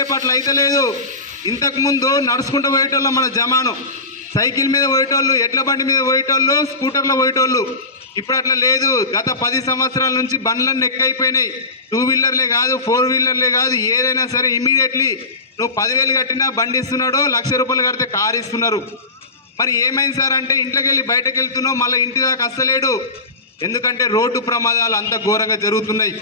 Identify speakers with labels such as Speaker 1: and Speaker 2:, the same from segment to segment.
Speaker 1: రేపట్ల అట్లా అయితే లేదు. ఇంతకుముందు నడుచుకుంటూ పోయేటోళ్ళం మన జమాను. సైకిల్ మీద పోయేటోళ్ళు ఎడ్ల బండి మీద పోయేటోళ్ళు స్కూటర్లో పోయేటోళ్ళు. ఇప్పుడు అట్లా లేదు. గత పది సంవత్సరాల నుంచి బండ్లన్నీ ఎక్కైపోయినాయి టూ వీలర్లే కాదు ఫోర్ వీలర్లే కాదు ఏదైనా సరే ఇమీడియట్లీ నువ్వు పదివేలు కట్టినా బండి ఇస్తున్నాడు లక్ష రూపాయలు కడితే కారు ఇస్తున్నారు. మరి ఏమైంది సార్ అంటే ఇంట్లోకి వెళ్ళి బయటకు వెళ్తున్నావు మళ్ళీ ఇంటి దాకా అస్సలేడు. ఎందుకంటే రోడ్డు ప్రమాదాలు అంత ఘోరంగా జరుగుతున్నాయి.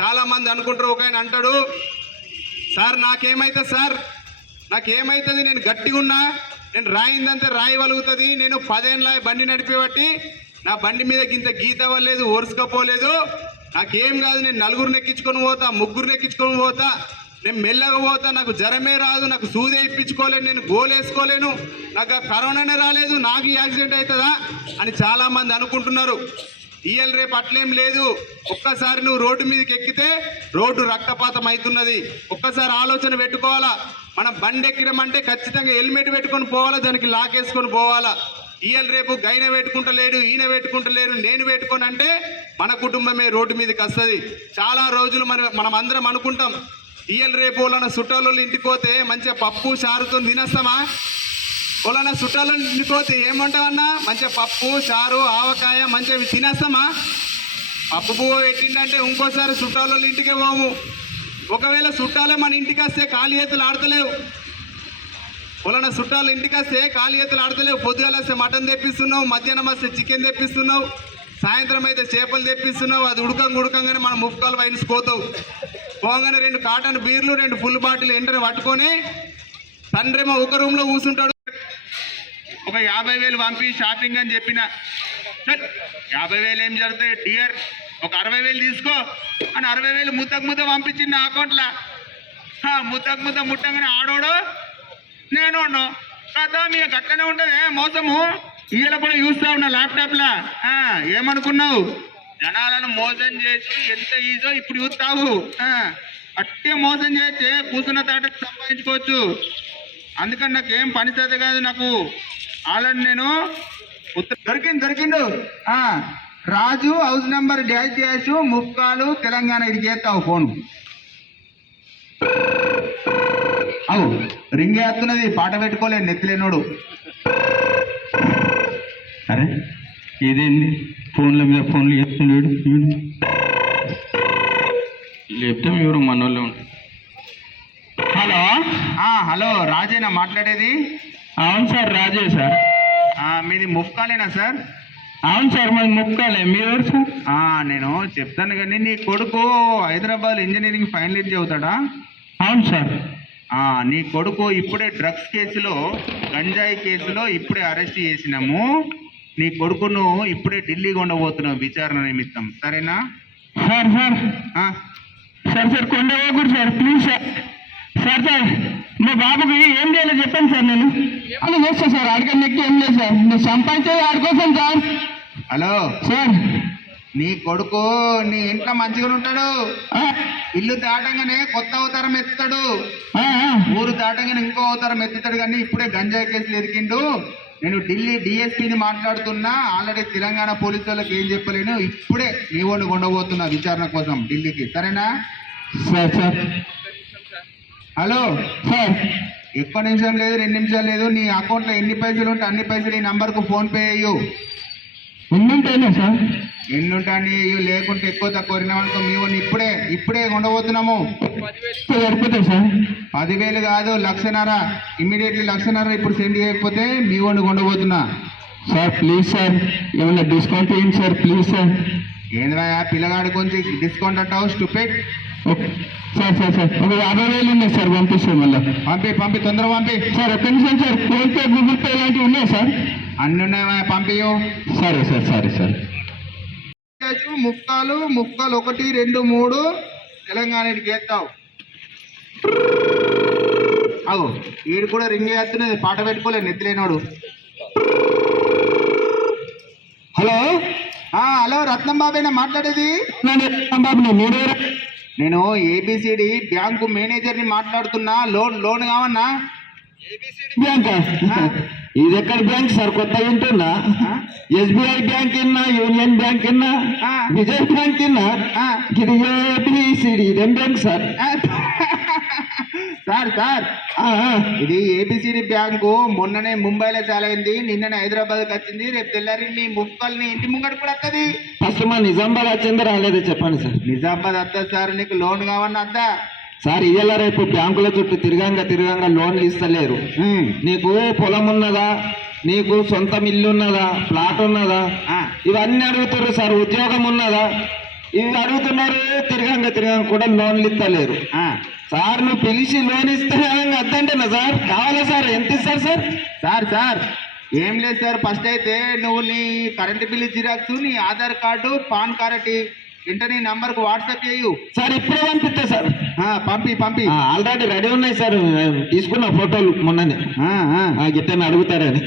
Speaker 1: చాలా మంది అనుకుంటారు ఒక ఆయన అంటాడు సార్ నాకేమైతే సార్? నాకేమైతుంది? నేను గట్టిగా ఉన్నా నేను రాయిందంతే రాయగలుగుతుంది నేను పదేళ్ళ బండి నడిపేబట్టి నా బండి మీద గింత గీత అవ్వలేదు ఓరుసుకపోలేదు నాకేం కాదు నేను నలుగురిని ఎక్కించుకొని పోతా ముగ్గురిని ఎక్కించుకొని పోతా. నేను మెల్లగా పోతా నాకు జ్వరమే రాదు నాకు సూది ఇప్పించుకోలేను నేను గోలు వేసుకోలేను. నాకు కరోనానే రాలేదు నాకు ఈ యాక్సిడెంట్ అవుతుందా అని చాలామంది అనుకుంటున్నారు. ఇయ్యాల రేపు అట్లేం లేదు. ఒక్కసారి నువ్వు రోడ్డు మీదకి ఎక్కితే రోడ్డు రక్తపాతం అవుతున్నది. ఒక్కసారి ఆలోచన పెట్టుకోవాలా? మనం బండి ఎక్కినామంటే ఖచ్చితంగా హెల్మెట్ పెట్టుకొని పోవాలా దానికి లాకేసుకొని పోవాలా? ఇయ్యాల రేపు గైన పెట్టుకుంటలేడు ఈయన పెట్టుకుంటలేరు నేను పెట్టుకొని అంటే మన కుటుంబమే రోడ్డు మీదకి వస్తుంది. చాలా రోజులు మనం మనం అందరం అనుకుంటాం ఇయ్యాల రేపు వాళ్ళ చుట్టాలు ఇంటికి పోతే మంచిగా పప్పు చారుతో తినేస్తామా? పొలాన చుట్టాలు నిండిపోతే ఏమంటావన్నా? మంచిగా పప్పు చారు ఆవకాయ మంచిగా తినేస్తామా? పప్పు పువ్వు పెట్టిందంటే ఇంకోసారి చుట్టాల ఇంటికే పోము. ఒకవేళ చుట్టాలే మన ఇంటికి వస్తే ఖాళీ చేతులు ఆడతలేవు. పొలాన చుట్టాలు ఇంటికి వస్తే ఖాళీ చేతులు ఆడతలేవు. పొద్దుగాల వస్తే మటన్ తెప్పిస్తున్నావు మధ్యాహ్నం వస్తే చికెన్ తెప్పిస్తున్నావు సాయంత్రం అయితే చేపలు తెప్పిస్తున్నావు. అది ఉడకం ఉడకంగానే మనం ముఫ్కాలు వైన్సుకోతావు పోగానే రెండు కాటన్ బీర్లు రెండు ఫుల్ బాటిల్ ఎంటనే పట్టుకొని తండ్రేమో ఒక రూమ్లో కూర్చుంటాడు. ఒక యాభై వేలు పంపి షాపింగ్ అని చెప్పిన. యాభై వేలు ఏం జరుగుతాయి? డియర్ ఒక అరవై వేలు తీసుకో. అని అరవై వేలు ముద్దకు ముద్ద పంపించింది నా అకౌంట్లో. ముద్దకు ముద్ద ముట్టంగానే ఆడోడు నేను కదా మీ గట్లనే ఉంటుంది మోసము? ఈయన కూడా చూస్తా ఉన్నా ల్యాప్టాప్లా? ఏమనుకున్నావు? జనాలను మోసం చేసి ఎంత ఈజో ఇప్పుడు చూస్తావు? అట్టే మోసం చేస్తే కూర్చున్న తాట సంపాదించుకోవచ్చు. అందుకని నాకు ఏం పని కాదు నాకు. ఆల్రెడీ నేను దొరికింది దొరికిండు. Raju house number dash dash ముక్కాలు Telangana ఇది చేస్తావు ఫోన్. అవు రింగ్ వేస్తున్నది పాట పెట్టుకోలే నెత్తిలేనోడు.
Speaker 2: అరే ఇదేంది? ఫోన్ల మీద ఫోన్లు చేస్తున్నాడు వీడు లేపితే ఎవరు మనోళ్ళే ఉంటారు. హలో
Speaker 1: హలో రాజేనా మాట్లాడేది?
Speaker 2: అవును సార్ రాజే సార్.
Speaker 1: మీది ముఫ్కాలేనా సార్?
Speaker 2: అవును సార్ మాది ముక్కాలే. మీరెవరు సార్?
Speaker 1: నేను చెప్తాను కానీ నీ కొడుకు హైదరాబాద్ ఇంజనీరింగ్ ఫైనల్ ఇయర్ చదువుతాడా?
Speaker 2: అవును సార్.
Speaker 1: నీ కొడుకు ఇప్పుడే డ్రగ్స్ కేసులో గంజాయి కేసులో ఇప్పుడే అరెస్ట్ చేసినాము. నీ కొడుకును ఇప్పుడే ఢిల్లీకి ఉండబోతున్నావు విచారణ నిమిత్తం. సరేనా?
Speaker 2: Sir sir. సార్ సార్ కొండ sir please sir. Sir sir. మా బాబుకి ఏం చేయాలో చెప్పండి సార్ నేను. ఏమైనా చేస్తా సార్? ఆడికి నెక్కి ఏం లేదు సార్. నేను సంపాదించేది ఆడుకోసం సార్.
Speaker 1: హలో?
Speaker 2: సార్.
Speaker 1: నీ కొడుకు నీ ఇంట్లో మంచిగా ఉంటాడు. ఇల్లు దాటంగానే కొత్త అవతారం ఎత్తుతాడు. ఊరు దాటంగానే ఇంకో అవతారం ఎత్తుతాడు కానీ ఇప్పుడే గంజాయి కేసులు ఎరికిండు. నేను ఢిల్లీ డిఎస్పీని మాట్లాడుతున్నా. ఆల్రెడీ తెలంగాణ పోలీసు వాళ్ళకి ఏం చెప్పలేను. ఇప్పుడే నీ ఓడి ఉండబోతున్నా విచారణ కోసం ఢిల్లీకి. సరేనా?
Speaker 2: Sir sir.
Speaker 1: హలో
Speaker 2: సార్
Speaker 1: ఎక్కువ నిమిషం లేదు రెండు నిమిషాలు లేదు నీ అకౌంట్లో ఎన్ని పైసలు ఉంటే అన్ని పైసలు ఈ నంబర్కు ఫోన్ పే అయ్యు
Speaker 2: ఉందంటేనా సార్?
Speaker 1: ఎన్ని ఉంటాయి అయ్యు లేకుంటే ఎక్కువ తక్కువ అనుకో మీ వాడిని ఇప్పుడే ఇప్పుడే ఉండబోతున్నాము
Speaker 2: సరిపోతాయి సార్?
Speaker 1: పదివేలు కాదు లక్షన్నర ఇమ్మీడియట్లీ లక్షన్నర ఇప్పుడు సెండ్ చేయకపోతే మీ వాడిని ఉండబోతున్నా
Speaker 2: సార్ ప్లీజ్ సార్ ఏమన్నా డిస్కౌంట్ ఇవ్వండి సార్ ప్లీజ్ సార్.
Speaker 1: ఏంద్రా పిల్లగాడి కొంచెం డిస్కౌంట్ అంటావు stupid?
Speaker 2: Okay sir sir sir ఒక యాభై వేలు ఉన్నాయి సార్ పంపిస్తాం మళ్ళీ.
Speaker 1: పంపి పంపి తొందర పంపి.
Speaker 2: సార్ ఒక్క నిమిషం సార్ ఫోన్పే గూగుల్ పే లాంటివి ఉన్నాయి సార్?
Speaker 1: అన్ని ఉన్నాయా పంపియు
Speaker 2: సరే సార్ సరే సార్.
Speaker 1: ముక్కాలు ముక్కాలు ఒకటి రెండు మూడు. తెలంగాణకి చేస్తావు. అవు వీడు కూడా రింగ్ చేస్తున్నది పాట పెట్టుకోలే నెత్తిలేనోడు.
Speaker 2: హలో?
Speaker 1: హలో రత్నం బాబేనా మాట్లాడేది?
Speaker 2: బాబు మీరు
Speaker 1: నేను A B C D bank మేనేజర్ని మాట్లాడుతున్నా. లోన్ లోన్ కావన్నా?
Speaker 2: బ్యాంకా? ఇది ఎక్కడ బ్యాంక్ సార్? కొత్త వింటున్నా. ఎస్బీఐ బ్యాంక్ ఇన్నా యూనియన్ బ్యాంక్ ఇన్నా. విజయ్ బ్యాంక్ ఇన్నా. ఇది ఏబిసిడి ఇదేం బ్యాంక్ సార్?
Speaker 1: Sir sir. ఇది A B C D bank. మొన్ననే ముంబైలో చాలా అయింది. నిన్ననే హైదరాబాద్కి వచ్చింది. రేపు తెల్లారి మీ ముక్కల్ని ఇంటి ముంగట కూడా వస్తుంది
Speaker 2: ఫస్ట్ మా నిజామాబాద్ వచ్చిందో రాలేదో చెప్పండి సార్.
Speaker 1: నిజామాబాద్ వస్తా సార్. నీకు లోన్ కావన్నా వద్దా?
Speaker 2: సార్ ఇయ్యాల రేపు బ్యాంకుల చుట్టూ తిరగంగా తిరగంగా లోన్లు ఇస్తలేరు. నీకు పొలం ఉన్నదా? నీకు సొంతం ఇల్లు ఉన్నదా? ప్లాట్ ఉన్నదా. ఇవన్నీ అడుగుతారు సార్. ఉద్యోగం ఉన్నదా? ఇవి అడుగుతున్నారు తిరగంగా తిరగంగా కూడా లోన్లు ఇస్తలేరు. సార్ నువ్వు పిలిచి లోన్ ఇస్తే అద్దంటేనా సార్? కావాలా సార్? ఎంత ఇస్తారు సార్?
Speaker 1: సార్ సార్ ఏం లేదు సార్ ఫస్ట్ అయితే నువ్వు నీ కరెంట్ బిల్లు జిరాక్స్ నీ ఆధార్ కార్డు పాన్ కార్డ్ ఇంట నీ నంబర్కు వాట్సాప్ చేయు.
Speaker 2: సార్ ఇప్పుడే పంపిస్తా సార్.
Speaker 1: పంపి పంపి.
Speaker 2: ఆల్రెడీ రెడీ ఉన్నాయి సార్ తీసుకున్న ఫోటోలు మొన్ననే. గిట్టని అడుగుతారని.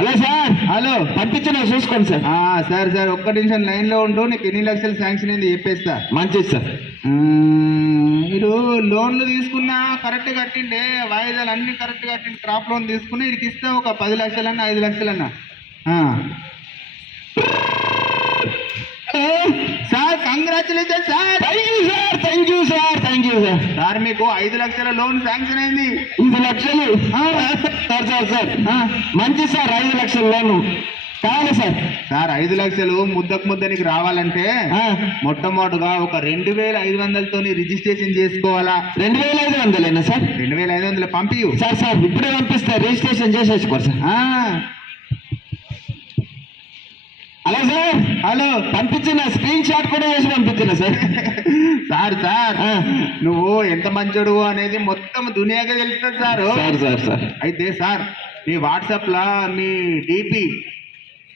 Speaker 2: అలా సార్.
Speaker 1: హలో.
Speaker 2: పంపించిన చూసుకోండి సార్.
Speaker 1: ఆ, సార్ సార్ ఒక్క నిమిషం లైన్లో ఉండు నీకు ఎన్ని లక్షలు శాంక్షన్ అయింది చెప్పేస్తా.
Speaker 2: మంచిది సార్.
Speaker 1: మీరు లోన్లు తీసుకున్నా కరెక్ట్ కట్టిండే వాయిదాలు అన్ని కరెక్ట్ కట్టిండి క్రాప్ లోన్ తీసుకుని వీడికి ఇస్తా ఒక పది లక్షలన్నా ఐదు లక్షలన్నా. Sir congratulation sir.
Speaker 2: Thank you sir thank you sir. Sir
Speaker 1: మీకు ఐదు లక్షల లోన్ శాంక్షన్ అయింది.
Speaker 2: ఐదు లక్షలు? Sir sir sir. మంచి సార్ ఐదు లక్షలు లోను. కావాలి సార్.
Speaker 1: సార్ ఐదు లక్షలు ముద్దకు ముద్దనికి రావాలంటే మొట్టమొదటిగా ఒక రెండు వేల ఐదు వందలతో రిజిస్ట్రేషన్ చేసుకోవాలా?
Speaker 2: రెండు వేల ఐదు వందలేనా సార్?
Speaker 1: రెండు వేల ఐదు వందలు పంపియు.
Speaker 2: సార్ సార్ ఇప్పుడే పంపిస్తా రిజిస్ట్రేషన్ చేసేసుకోరు సార్. అలా సార్.
Speaker 1: హలో.
Speaker 2: పంపించిన స్క్రీన్ షాట్ కూడా వేసి పంపించిన సార్.
Speaker 1: Sir sir. నువ్వు ఎంత మంచోడు అనేది మొత్తం దునియాగా తెలుస్తుంది సార్.
Speaker 2: Sir sir sir.
Speaker 1: అయితే సార్ మీ వాట్సాప్లో మీ డిపి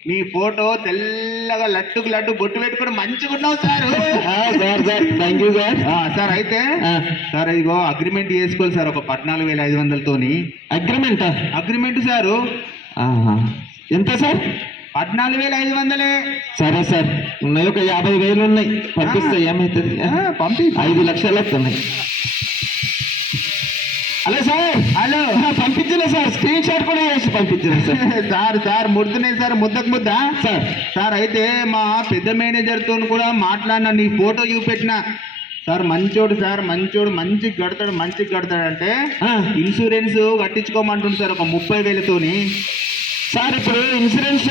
Speaker 1: మీ ఫోటో తెల్లగా లడ్డుకు లడ్డు బొట్టు పెట్టుకుని మంచిగా ఉన్నావు sir.
Speaker 2: Sir sir. Thank you sir.
Speaker 1: Sir అయితే సార్ ఇదిగో అగ్రిమెంట్ చేసుకోవాలి సార్ ఒక పద్నాలుగు వేల ఐదు వందలతోని.
Speaker 2: అగ్రిమెంటా?
Speaker 1: Agreement sir.
Speaker 2: ఎంత సార్?
Speaker 1: పద్నాలుగు వేల ఐదు వందలే.
Speaker 2: సరే సార్ ఉన్నాయి ఒక యాభై వేలు ఉన్నాయి. పంపిస్తే ఏమవుతుంది
Speaker 1: పంపి
Speaker 2: ఐదు లక్షలు వస్తున్నాయి హలో సార్.
Speaker 1: హలో.
Speaker 2: పంపించిన సార్ స్క్రీన్ షాట్ కూడా వేసి పంపించిన సార్.
Speaker 1: సార్ సార్ ముద్దునే సార్ ముద్దకు ముద్ద?
Speaker 2: సార్.
Speaker 1: సార్ అయితే మా పెద్ద మేనేజర్తో కూడా మాట్లాడిన నీ ఫోటో చూపెట్టిన. సార్ మంచోడు సార్ మంచోడు మంచిగా కడతాడు మంచిగా కడతాడు అంటే ఇన్సూరెన్స్ కట్టించుకోమంటుంది సార్ ఒక ముప్పై వేలతోని.
Speaker 2: సార్ ఇప్పుడు ఇన్సూరెన్స్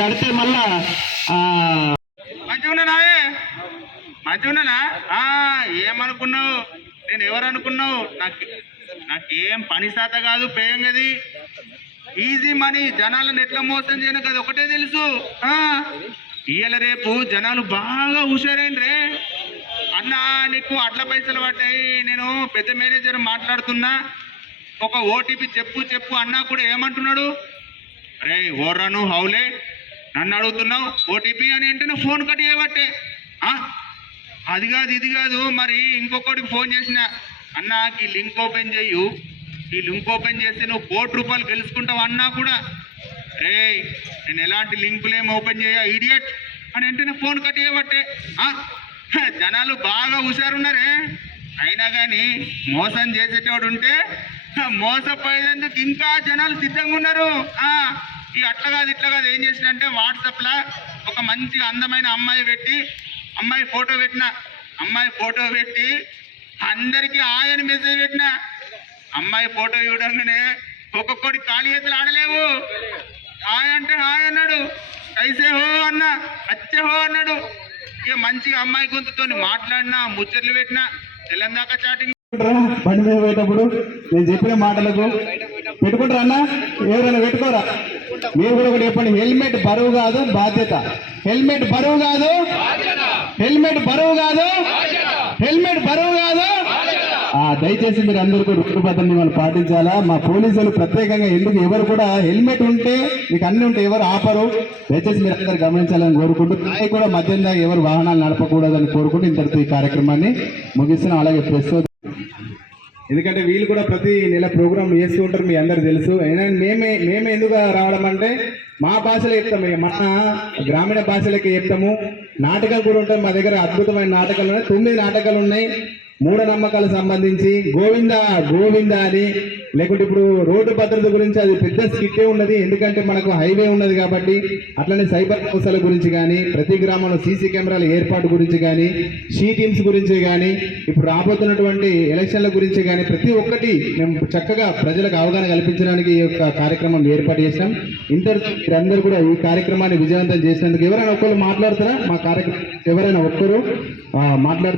Speaker 2: కడితే మళ్ళా ఆ,
Speaker 1: మంచిగున్నానా మంచిగున్నానా ఏమనుకున్నావు? నేను ఎవరు అనుకున్నావు? నాకు నాకేం పని శాత కాదు పేయం గది. ఈజీ మనీ జనాలను ఎట్లా మోసం చేయను కదా ఒకటే తెలుసు. ఇయ్యాల రేపు జనాలు బాగా హుషారైనరే అన్న నీకు అట్ల పైసలు పడ్డాయి. నేను పెద్ద మేనేజర్ మాట్లాడుతున్నా. ఒక ఓటీపీ చెప్పు చెప్పు. అన్నా కూడా ఏమంటున్నాడు? అరే ఓర్రాను హౌలే? నన్ను అడుగుతున్నావు? ఓటీపీ అని అంటే ఫోన్ కట్ చేయబట్టే. అది కాదు ఇది కాదు. మరి ఇంకొకటికి ఫోన్ చేసిన. అన్నా ఈ లింక్ ఓపెన్ చేయు. ఈ లింక్ ఓపెన్ చేస్తే నువ్వు కోటి రూపాయలు గెలుచుకుంటావు అన్నా కూడా. రే నేను ఎలాంటి లింకులు ఏమి ఓపెన్ చేయ ఇడియట్? అని వెంటనే ఫోన్ కట్ చేయబట్టే. జనాలు బాగా హుషారున్నారే. అయినా కానీ మోసం చేసేటోడు ఉంటే మోసపోయేందుకు ఇంకా జనాలు సిద్ధంగా ఉన్నారు. ఇక ఈ అట్లా కాదు ఇట్లా కాదు. ఏం చేసినంటే వాట్సాప్లో ఒక మంచి అందమైన అమ్మాయి పెట్టి అమ్మాయి ఫోటో పెట్టిన అమ్మాయి ఫోటో పెట్టి అందరికీ ఆయన మెసేజ్ పెట్టిన అమ్మాయి ఫోటో చూడంగానే ఒక్కొక్కటి ఖాళీ చేతులు ఆడలేవు. హాయ్ అంటే హాయ్ అన్నాడు. కైసే హో అన్న అచ్చే హో అన్నాడు. ఇక మంచిగా అమ్మాయి గొంతుతో మాట్లాడినా ముచ్చట్లు పెట్టినా తెల్లందాకా చాటింగ్
Speaker 3: బండి మీద పోయేటప్పుడు నేను చెప్పిన మాటలకు పెట్టుకుంటారా అన్న? ఎవరైనా పెట్టుకోరా? మీరు కూడా ఒకటి చెప్పండి. హెల్మెట్ బరువు కాదు బాధ్యత. హెల్మెట్ బరువు కాదు హెల్మెట్ బరువు కాదు హెల్మెట్ బరువు కాదు. ఆ, దయచేసి మీరు అందరికీ కూడా రోడ్డు మనం పాటించాలా? మా పోలీసులు ప్రత్యేకంగా ఎందుకు ఎవరు కూడా హెల్మెట్ ఉంటే మీకు అన్ని ఉంటే ఎవరు ఆపరు. దయచేసి మీరు అందరు గమనించాలని కోరుకుంటూ కూడా మధ్యం ఎవరు వాహనాలు నడపకూడదని కోరుకుంటూ ఇంతటితో ఈ కార్యక్రమాన్ని ముగిస్తున్నాం. అలాగే ప్రెస్ ఎందుకంటే వీళ్ళు కూడా ప్రతి నెల ప్రోగ్రామ్ చేస్తూ ఉంటారు మీ అందరు తెలుసు. అయినా మేమే మేమే ఎందుకు రావడం అంటే మా భాషలో చెప్తాము. మన గ్రామీణ భాషలకి చెప్తాము. నాటకాలు కూడా ఉంటాయి మా దగ్గర అద్భుతమైన నాటకాలు ఉన్నాయి. తొమ్మిది నాటకాలు ఉన్నాయి.
Speaker 1: మూఢనమ్మకాలకు సంబంధించి గోవింద గోవింద అని లేకుంటే ఇప్పుడు రోడ్డు భద్రత గురించి అది పెద్ద స్కిట్టే ఉన్నది. ఎందుకంటే మనకు హైవే ఉన్నది కాబట్టి అట్లనే సైబర్ మోసాల గురించి కానీ ప్రతి గ్రామంలో సీసీ కెమెరాల ఏర్పాటు గురించి కానీ షీ టీమ్స్ గురించి కానీ ఇప్పుడు రాబోతున్నటువంటి ఎలక్షన్ల గురించి కానీ ప్రతి ఒక్కటి మేము చక్కగా ప్రజలకు అవగాహన కల్పించడానికి ఈ యొక్క కార్యక్రమం ఏర్పాటు చేసినాం. ఇంత మీరందరూ కూడా ఈ కార్యక్రమాన్ని విజయవంతం చేసినందుకు ఎవరైనా ఒక్కరు మాట్లాడతారా మా కార్యక్రమం ఎవరైనా ఒక్కరు మాట్లాడుతారు